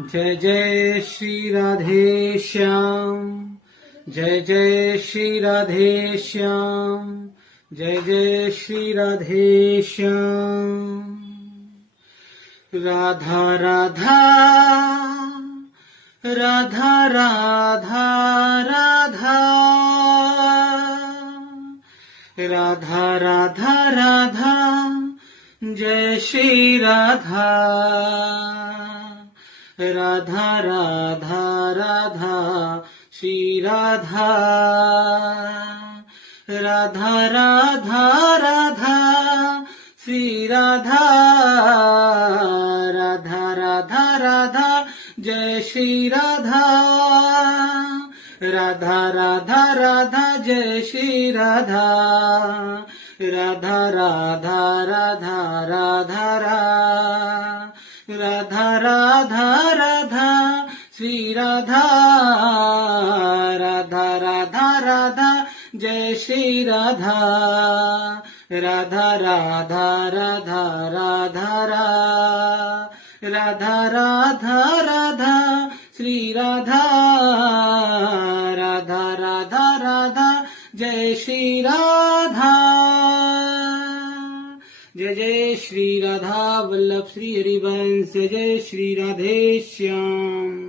Jai Jai Shri Radhe Shyam, Jai Jai Shri Radhe Shyam, Jai Jai Shri Radhe Shyam. Radha Radha Radha Radha Radha Radha Radha Radha, Jai Shri Radha. Radha Radha Radha Shri Radha, Radha Radha Radha Shri Radha, Radha Radha Radha Jai Shri Radha, Radha Radha Radha Jai Shri Radha, Radha Radha Radha Radha Radha Radha Radha Shri Radha, Radha Radha Radha Jai Shri Radha, Radha Radha Radha Radha Radha Radha Radha Shri Radha, Radha Radha Radha Jai Shri Radha. Jai Jai Shri Radha Vallabh Shri Harivansh, Jai Shri Radhe Shyam.